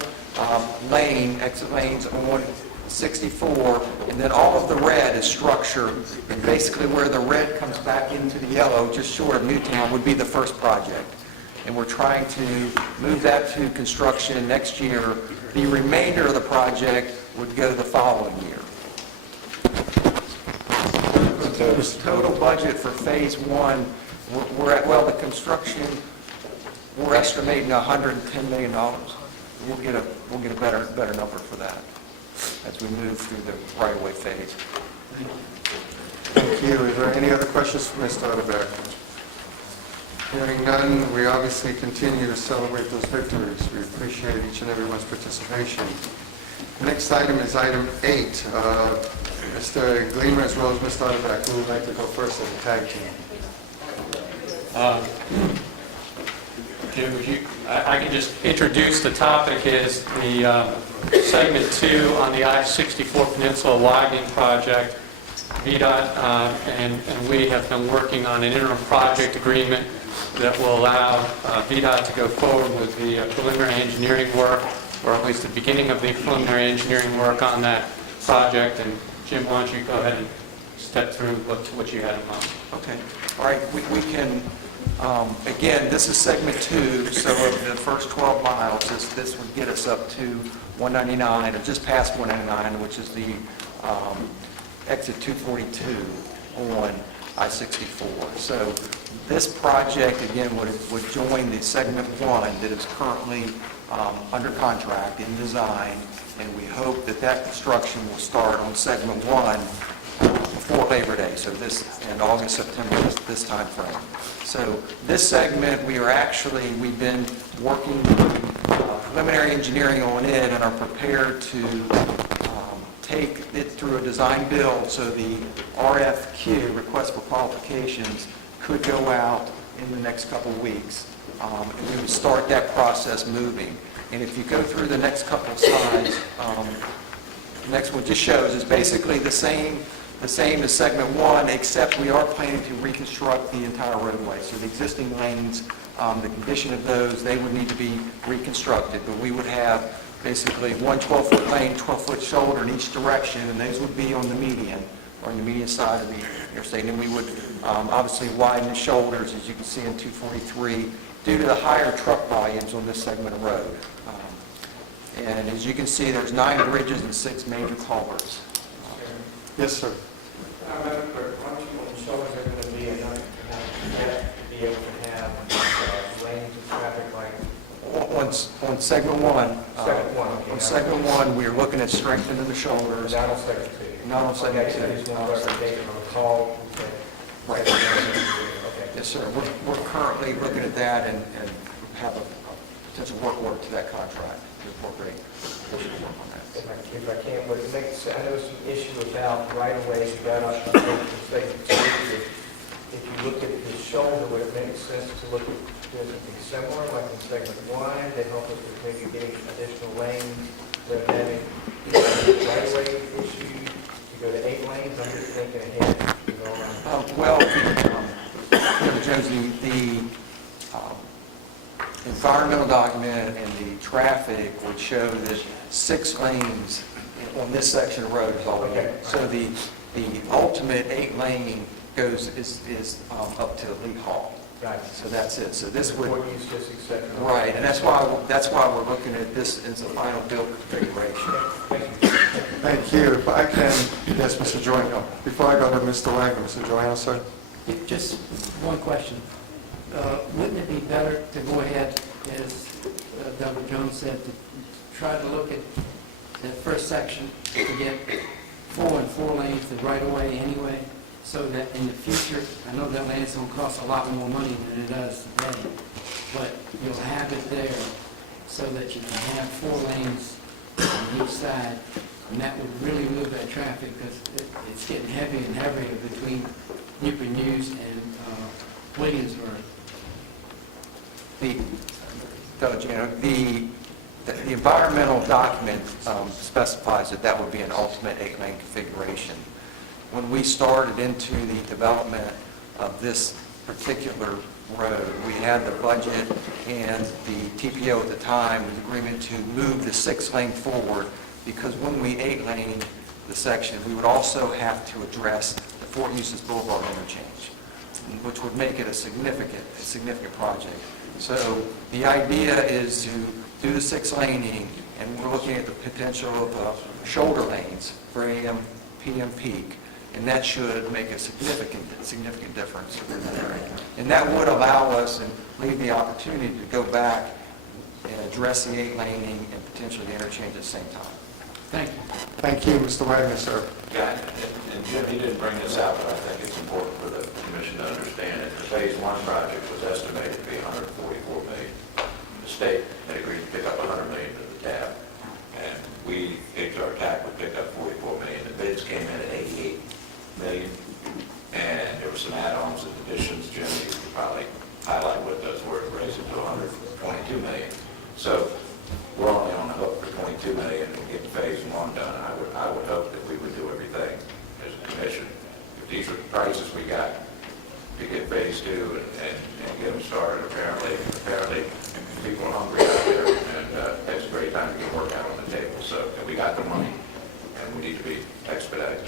lane, exit lanes on 64, and then all of the red is structure, and basically where the red comes back into the yellow, just short of Newtown, would be the first project. And we're trying to move that to construction next year. The remainder of the project would go the following year. The total budget for phase one, we're at, well, the construction, we're estimating $110 million. We'll get a better number for that as we move through the right-of-way phase. Thank you. Is there any other questions for Mr. Hrtac? Hearing none, we obviously continue to celebrate those victories. We appreciate each and everyone's participation. The next item is item 8. Mr. Gleamer as well as Mr. Hrtac, who would like to go first as a tag team? Jim, I can just introduce the topic is the segment 2 on the I-64 Peninsula widening project. VDOT and we have been working on an interim project agreement that will allow VDOT to go forward with the preliminary engineering work, or at least the beginning of the preliminary engineering work on that project. And Jim, why don't you go ahead and step through what you had in mind. Okay. All right. We can, again, this is segment 2, so of the first 12 miles, this would get us up to 199, or just past 199, which is the exit 242 on I-64. So this project, again, would join the segment 1 that is currently under contract in design, and we hope that that construction will start on segment 1 before Labor Day, so this in August, September, this time frame. So this segment, we've been working preliminary engineering on it and are prepared to take it through a design build, so the RFQ, request for qualifications, could go out in the next couple of weeks. And we would start that process moving. And if you go through the next couple of slides, the next one just shows is basically the same as segment 1, except we are planning to reconstruct the entire roadway. So the existing lanes, the condition of those, they would need to be reconstructed, but we would have basically one 12-foot lane, 12-foot shoulder in each direction, and those would be on the median, or on the median side of the interstate. And we would obviously widen the shoulders, as you can see in 243, due to the higher truck volumes on this segment of road. And as you can see, there's 9 bridges and 6 major culverts. Yes, sir. Madam Clerk, why don't you, when the shoulders are going to be enough to be able to have lanes of traffic like On segment 1, Segment 1, okay. on segment 1, we are looking at strengthening the shoulders. not on segment 2? Not on segment Okay, so 2. just one clarification on the call. Right. Okay. Yes, sir. We're currently looking at that and have a potential work order to that contract to incorporate additional work on that. If I can't, but it makes, I know some issue about right-of-ways that are if you look at the shoulder, would it make sense to look at something similar, like in segment 1, to help us with maybe getting additional lanes, to having right-of-way issue, to go to 8 lanes? I'm just thinking ahead, you know, Well, Jonesy, environmental document and the traffic would show that 6 lanes on this section of road is all we need. So the ultimate 8-lane is up to Lee Hall. Right. So that's it. So this would, What use district section? right, and that's why we're looking at this as a final build configuration. Thank you. If I can, yes, Mr. Joyner, before I go to Mr. Wagner, Mr. Joyner, sir? Just one question. Wouldn't it be better to go ahead, as Dr. Jones said, to try to look at that first section to get 4 and 4 lanes the right of way anyway, so that in the future, I know that land's going to cost a lot more money than it does today, but you'll have it there so that you can have 4 lanes on each side, and that would really move that traffic because it's getting heavier and heavier between Newport News and Williamsburg. The environmental document specifies that that would be an ultimate 8-lane configuration. When we started into the development of this particular road, we had the budget and the TPO at the time with agreement to move the 6-lane forward, because when we 8-lane the section, we would also have to address the Fort Eustis Boulevard interchange, which would make it a significant project. So the idea is to do the 6-laning, and we're looking at the potential of shoulder lanes for AM, PM peak, and that should make a significant difference in that area. And that would allow us and leave the opportunity to go back and address the 8-laning and potentially the interchange at the same time. Thank you. Thank you, Mr. Wagner, sir. Yeah, and Jim, he didn't bring this out, but I think it's important for the commission to understand it. The Phase 1 project was estimated to be $144 million. The state had agreed to pick up $100 million to the tab, and we, Hrtac, would pick up $44 million. The bids came in at $88 million, and there were some add-ons and additions. Jim, you could probably highlight what those were to raise it to $122 million. So we're only on the hook for $22 million and get Phase 1 done. I would hope that we would do everything as a commission. If these are the prices we got to get Phase 2 and get them started, apparently people are hungry out there, and it's a great time to get work out on the table. So and we got the money, and we need to be expedited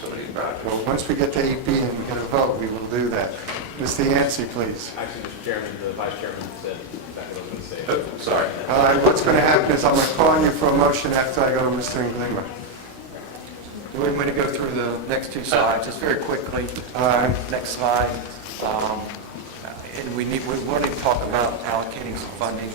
some of these projects. Well, once we get to 8B and we get a vote, we will do that. Mr. Yancey, please. Actually, Mr. Chairman, the Vice Chairman said exactly what I was going to say. Oh, sorry. All right, what's going to happen is I'm going to call on you for a motion after I go to Mr. Englima. We're going to go through the next 2 slides just very quickly. Next slide. And we want to talk about allocating some funding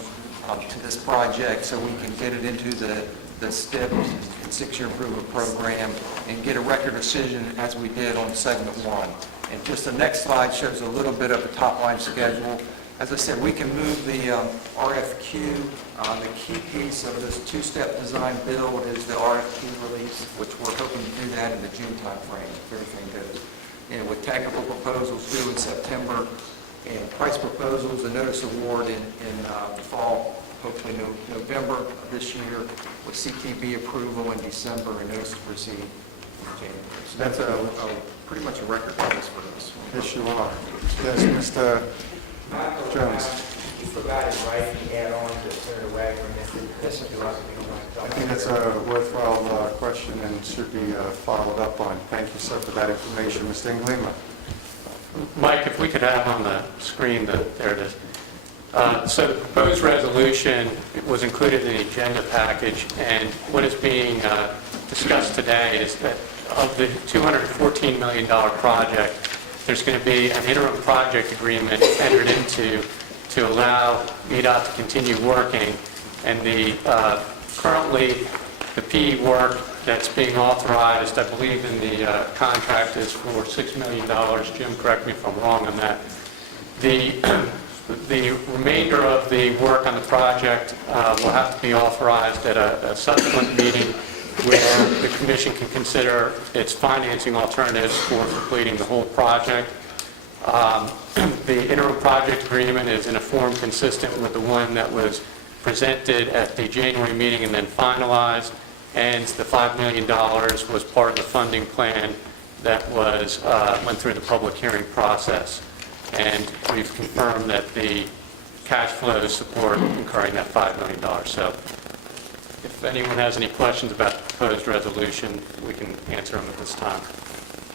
to this project so we can get it into the STIP and 6-year improvement program and get a record decision as we did on segment 1. And just the next slide shows a little bit of a top-line schedule. As I said, we can move the RFQ. The key piece of this 2-step design build is the RFQ release, which we're hoping to do that in the June timeframe, if everything goes. And with technical proposals due in September and price proposals and notice award in the fall, hopefully November of this year, with CTB approval in December and notice to proceed in January. So that's pretty much a record pace for us. Yes, you are. Yes, Mr. Jones. You provided right to add on to Senator Wagner, and this is I think that's a worthwhile question and should be followed up on. Thank you, sir, for that information. Mr. Englima. Mike, if we could have on the screen, there it is. So the proposed resolution was included in the agenda package, and what is being discussed today is that of the $214 million project, there's going to be an interim project agreement entered into to allow EDOT to continue working, and currently the PE work that's being authorized, I believe in the contract, is for $6 million. Jim, correct me if I'm wrong on that. The remainder of the work on the project will have to be authorized at a subsequent meeting where the commission can consider its financing alternatives for completing the whole project. The interim project agreement is in a form consistent with the one that was presented at the January meeting and then finalized, and the $5 million was part of the funding plan that went through the public hearing process. and we've confirmed that the cash flows support incurring that $5 million. So if anyone has any questions about the proposed resolution, we can answer them at this time.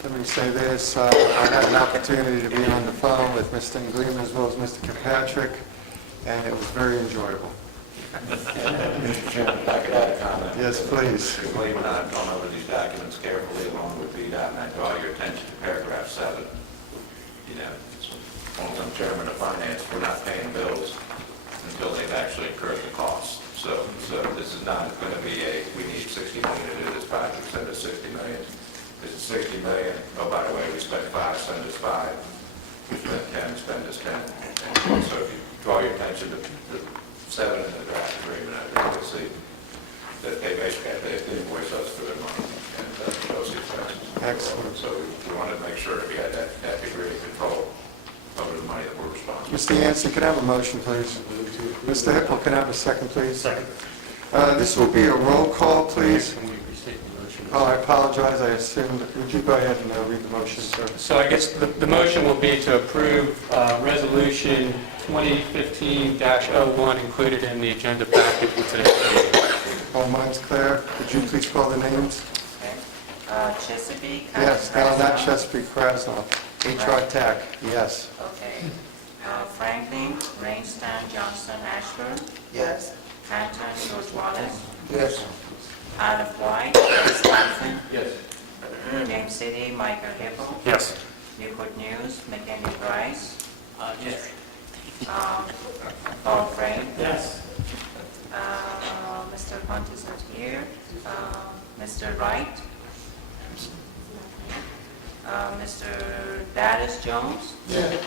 Let me say this, I had an opportunity to be on the phone with Mr. Nglima as well as Mr. Kirkpatrick, and it was very enjoyable. Mr. Chairman, if I could add a comment. Yes, please. Mr. William and I have gone over these documents carefully along with VDOT, and I draw your attention to paragraph 7. You know, as long as I'm chairman of finance, we're not paying bills until they've actually incurred the costs. So this is not going to be we need 60 million to do this project, send us 60 million. This is 60 million. Oh, by the way, we spent 5, send us 5. We spent 10, spend us 10. And so if you draw your attention to the 7 in the draft agreement, I think you'll see that they basically have to invoice us for their money and those expenses. Excellent. So we wanted to make sure that we had that degree of control over the money that we're responsible for. Mr. Yancey, can I have a motion, please? Mr. Hippel, can I have a second, please? Second. This will be a roll call, please. Can we restate the motion? Oh, I apologize, I assumed, would you go ahead and read the motion, sir? So I guess the motion will be to approve Resolution 2015-01 included in the agenda packet for today's meeting. All minds clear? Would you please call the names? Chesapeake. Yes, no, not Chesapeake, Krasnow. Hrtac, yes. Okay. Franklin, Rainston, Johnson, Ashford. Yes. Hampton, George Wallace. Yes. Isle of Wight, Wisconsin. Yes. James City, Michael Hippel. Yes. Newport News, Mackenzie Price. Yes. Paul Frame. Yes. Mr. Hunt is not here. Mr. Wright. Mr. Dallas Jones. Yes.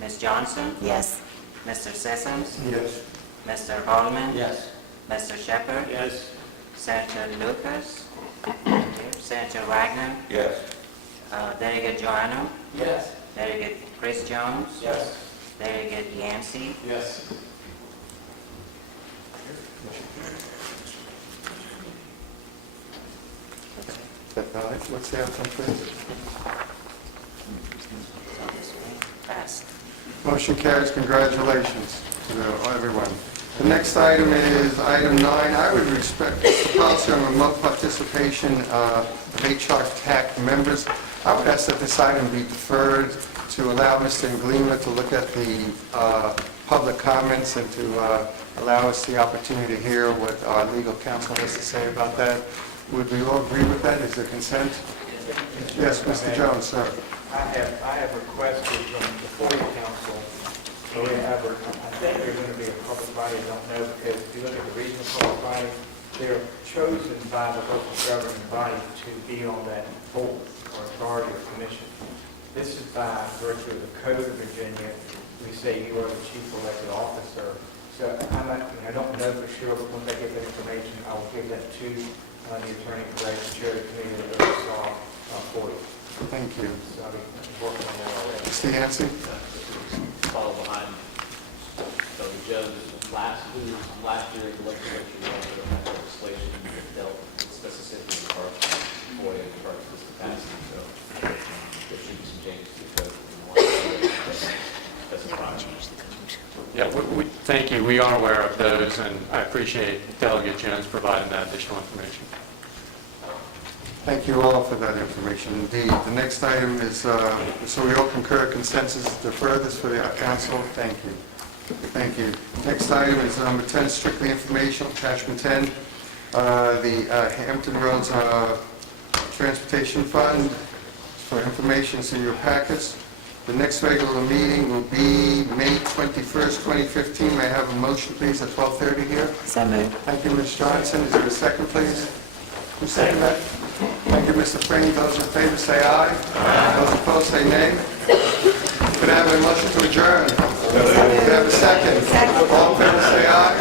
Ms. Johnson. Yes. Mr. Sessoms. Yes. Mr. Holman. Yes. Mr. Shepherd. Yes. Senator Lucas. Senator Wagner. Yes. Delegate Joanna. Yes. Delegate Chris Jones. Yes. Delegate Yancey. Yes. What's the outcome, please? Passed. Motion carries. Congratulations to everyone. The next item is item 9. I would respect the policy on remote participation of Hrtac members. I would ask that this item be deferred to allow Mr. Nglima to look at the public comments and to allow us the opportunity to hear what our legal counsel has to say about that. Would we all agree with that? Is there consent? Yes, Mr. Jones, sir. I have requested from the Florida Council, so we have, I think they're going to be a public body, I don't know, because if you look at the regional public body, they're chosen by the local governing body to be on that board or authority or commission. This is by virtue of the Code of Virginia. We say you are the chief elected officer. So I don't know for sure, but once I get that information, I will give that to the attorney for the chair of the committee that oversaw for you. Thank you. So I'll be working on that already. Mr. Yancey? Follow behind the judges last year's legislature, legislation that dealt with specificity in part FOIA in part of this capacity. So there should be some changes to the code. That's a project. Yeah, thank you. We are aware of those, and I appreciate Delegate Jones providing that additional information. Thank you all for that information indeed. The next item is, so we all concur consensus to defer this for the council. Thank you. Thank you. Next item is number 10, strictly informational, attachment 10, the Hampton Roads Transportation Fund for information in your packets. The next regular meeting will be May 21st, 2015. May I have a motion, please, at 12:30 here? So moved. Thank you, Ms. Johnson. Is there a second, please? Who seconded that? Thank you, Mr. Frame. Those in favor say aye. Those opposed say nay. Could I have a motion to adjourn? Could I have a second? All in favor say aye.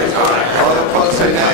All opposed say nay.